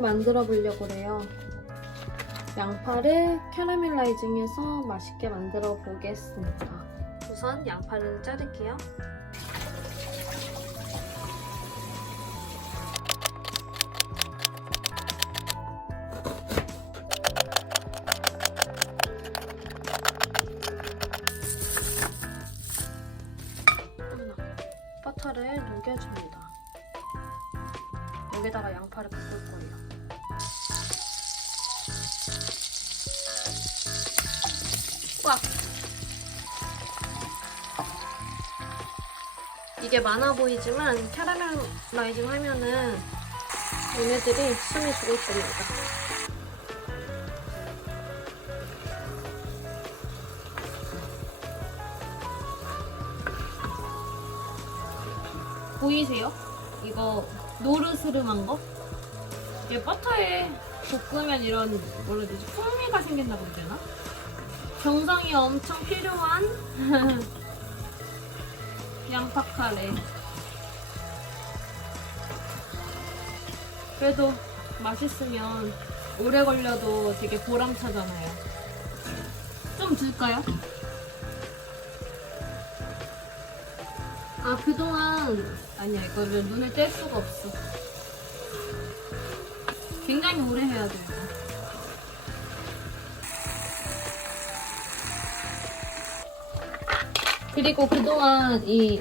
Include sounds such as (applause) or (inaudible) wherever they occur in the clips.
만들어 보려고 해요. 양파를 캐러멜라이징해서 맛있게 만들어 보겠습니다. 우선 양파를 자를게요. 여기다가 양파를 볶을 거예요. 꽉! 이게 많아 보이지만 캐러멜라이징 하면은 얘네들이 숨이 죽을 겁니다. 보이세요? 이거 노르스름한 거? 이게 버터에 볶으면 이런 뭐라 해야 되지? 풍미가 생긴다고 해야 되나? 정성이 엄청 필요한 (laughs) 양파 카레. 그래도 맛있으면 오래 걸려도 되게 보람차잖아요. 좀 줄까요? 아 그동안. 아니야 이거를 눈을 뗄 수가 없어. 굉장히 오래 해야 돼 그리고 그동안 이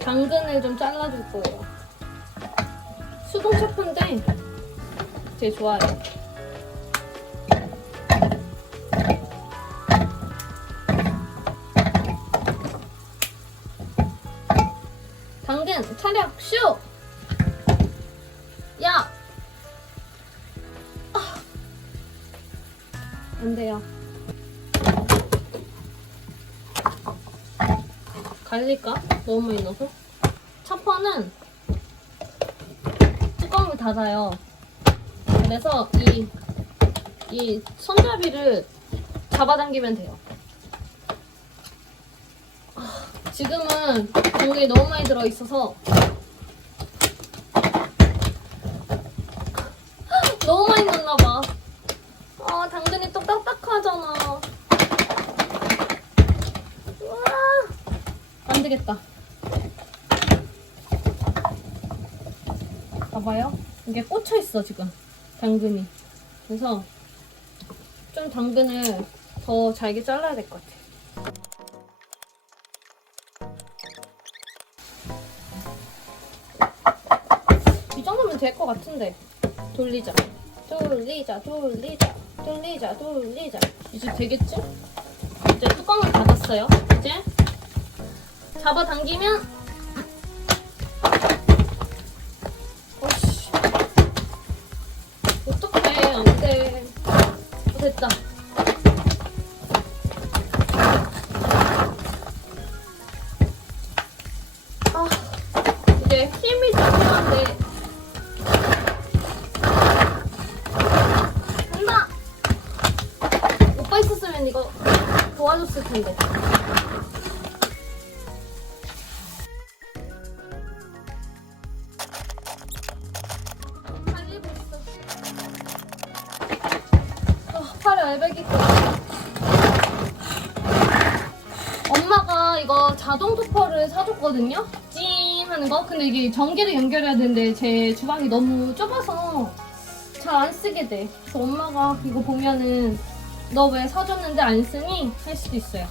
당근을 좀 잘라줄 거예요. 수동 셰프인데 되게 좋아요 당근 차렷 슈! 야! 아. 안 돼요. 갈릴까? 너무 많이 넣어서? 첫번은 뚜껑을 닫아요. 그래서 이, 이 손잡이를 잡아당기면 돼요. 지금은 당근이 너무 많이 들어있어서. (gasps) 너무 많이 넣었나봐. 아 당근이 또 딱딱하잖아. 우와. 안되겠다. 봐봐요. 이게 꽂혀있어 지금. 당근이. 그래서 좀 당근을 더 잘게 잘라야 될 것 같아 될 것 같은데. 돌리자. 돌리자 돌리자. 돌리자 돌리자. 이제 되겠지? 이제 뚜껑을 닫았어요. 이제 잡아당기면 도와줬을 텐데. 거. 엄마가 이거 자동 토퍼를 사줬거든요? 찡 하는 거. 근데 이게 전기를 연결해야 되는데 제 주방이 너무 좁아서 잘 안 쓰게 돼. 그래서 엄마가 이거 보면은 너 왜 사줬는데 안 쓰니? 할 수도 있어요.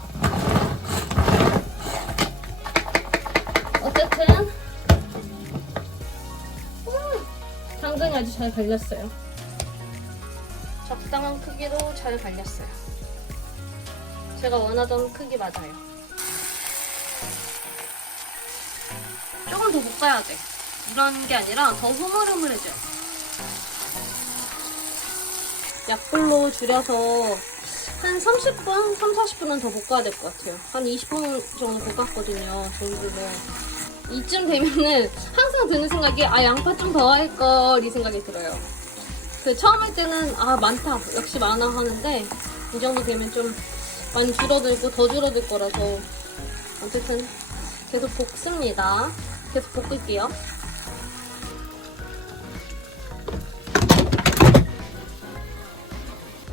어쨌든 음, 당근이 아주 잘 갈렸어요. 적당한 크기로 잘 갈렸어요. 제가 원하던 크기 맞아요. 조금 더 볶아야 돼. 이런 게 아니라 더 흐물흐물해져요. 약불로 줄여서 한 30분, 3, 40분은 더 볶아야 될 것 같아요. 한 20분 정도 볶았거든요. 저희들은. 이쯤 되면은 항상 드는 생각이 아 양파 좀 더 할걸 이 생각이 들어요. 그 처음 할 때는 아 많다 역시 많아 하는데 이 정도 되면 좀 많이 줄어들고 더 줄어들 거라서 어쨌든 계속 볶습니다. 계속 볶을게요.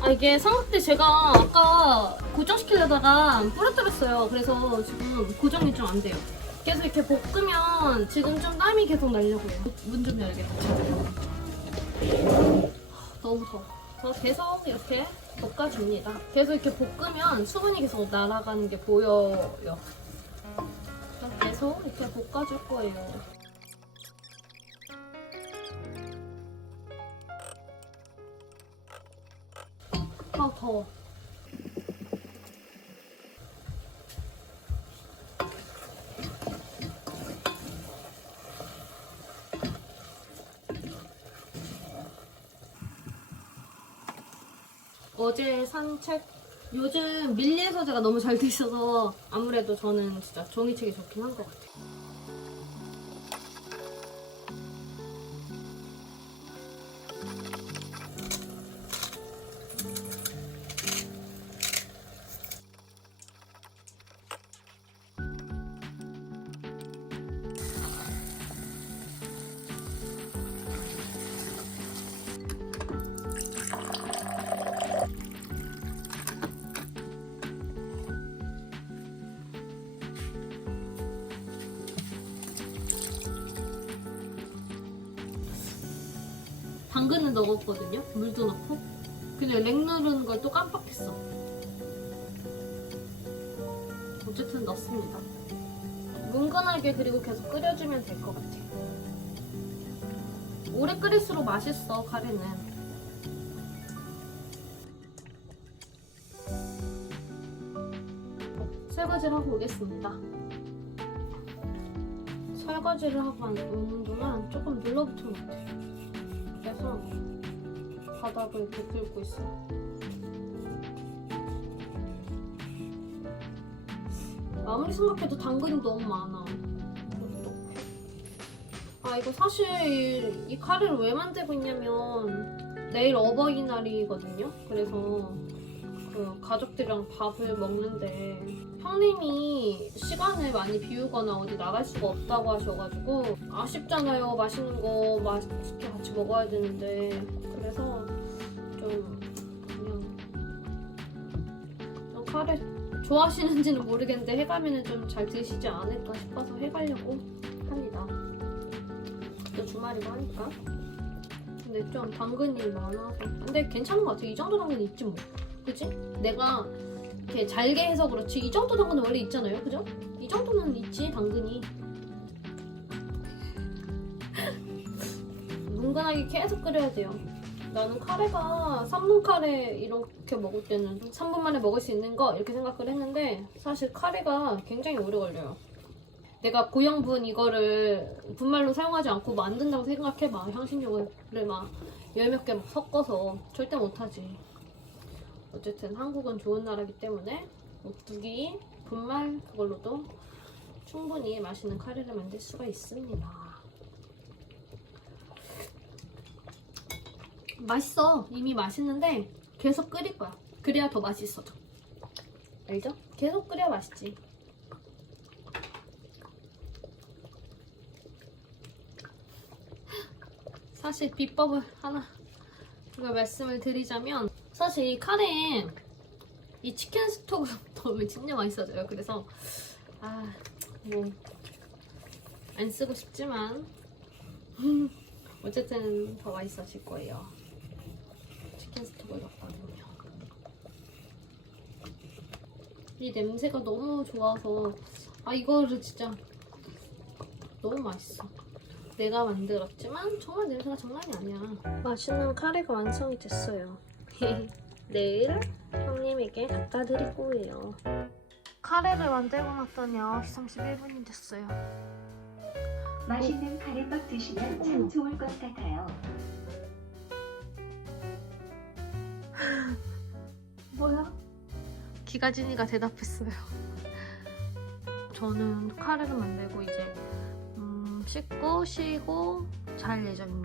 아 이게 삼각대 제가 아까 고정시키려다가 부러뜨렸어요. 그래서 지금 고정이 좀 안 돼요. 계속 이렇게 볶으면 지금 좀 땀이 계속 나려고요. 문 좀 열겠다. 너무 더워. 그래서 계속 이렇게 볶아줍니다. 계속 이렇게 볶으면 수분이 계속 날아가는 게 보여요. 계속 이렇게 볶아줄 거예요. 더워. 어제 산책 요즘 밀리의 소재가 너무 잘 돼 있어서 아무래도 저는 진짜 종이책이 좋긴 한 것 같아요. 당근은 넣었거든요. 물도 넣고. 근데 렉 누르는 걸 또 깜빡했어. 어쨌든 넣습니다. 뭉근하게 그리고 계속 끓여주면 될 것 같아요. 오래 끓일수록 맛있어, 카레는. 설거지를 하고 오겠습니다. 설거지를 하고 오는 동안 조금 눌러붙은 것 같아요. 그래서 바닥을 긁고 있어요. 아무리 생각해도 당근이 너무 많아. 아 이거 사실 이, 이 카레를 왜 만들고 있냐면 내일 어버이날이거든요. 그래서 그 가족들이랑 밥을 먹는데 형님이 시간을 많이 비우거나 어디 나갈 수가 없다고 하셔가지고 아쉽잖아요. 맛있는 거 맛있게 같이 먹어야 되는데 그래서 좀 그냥 좀 카레 좋아하시는지는 모르겠는데 해가면은 좀잘 드시지 않을까 싶어서 해가려고 합니다. 또 주말이고 하니까. 근데 좀 당근이 많아서. 근데 괜찮은 것 같아. 이 정도 당근 있지 뭐. 그치? 내가 이렇게 잘게 해서 그렇지. 이 정도 당근은 원래 있잖아요. 그죠? 이 정도는 있지, 당근이. (laughs) 뭉근하게 계속 끓여야 돼요. 나는 카레가 3분 카레 이렇게 먹을 때는 3분 만에 먹을 수 있는 거 이렇게 생각을 했는데 사실 카레가 굉장히 오래 걸려요. 내가 고형분 이거를 분말로 사용하지 않고 만든다고 생각해봐. 향신료를 막 열 몇개 섞어서 절대 못하지. 어쨌든 한국은 좋은 나라기 때문에 오뚜기 분말 그걸로도 충분히 맛있는 카레를 만들 수가 있습니다. 맛있어. 이미 맛있는데 계속 끓일 거야. 그래야 더 맛있어져. 알죠? 계속 끓여야 맛있지. 사실 비법을 하나 제가 말씀을 드리자면 사실 이 카레에 이 치킨 스톡을 넣으면 (laughs) 진짜 맛있어져요. 그래서 아 뭐 안 쓰고 싶지만 (laughs) 어쨌든 더 맛있어질 거예요. 치킨 스톡을 넣었거든요. 이 냄새가 너무 좋아서 아 이거를 진짜 너무 맛있어. 내가 만들었지만 정말 냄새가 장난이 아니야. 맛있는 카레가 완성이 됐어요. (laughs) 내일 형님에게 갖다 드릴 거예요. 카레를 만들고 났더니 9시 31분이 됐어요. 맛있는 카레밥 드시면 참 좋을 것 같아요. (laughs) 뭐야? 기가진이가 대답했어요. 저는 카레를 만들고 이제 음, 씻고 쉬고 잘 예정입니다.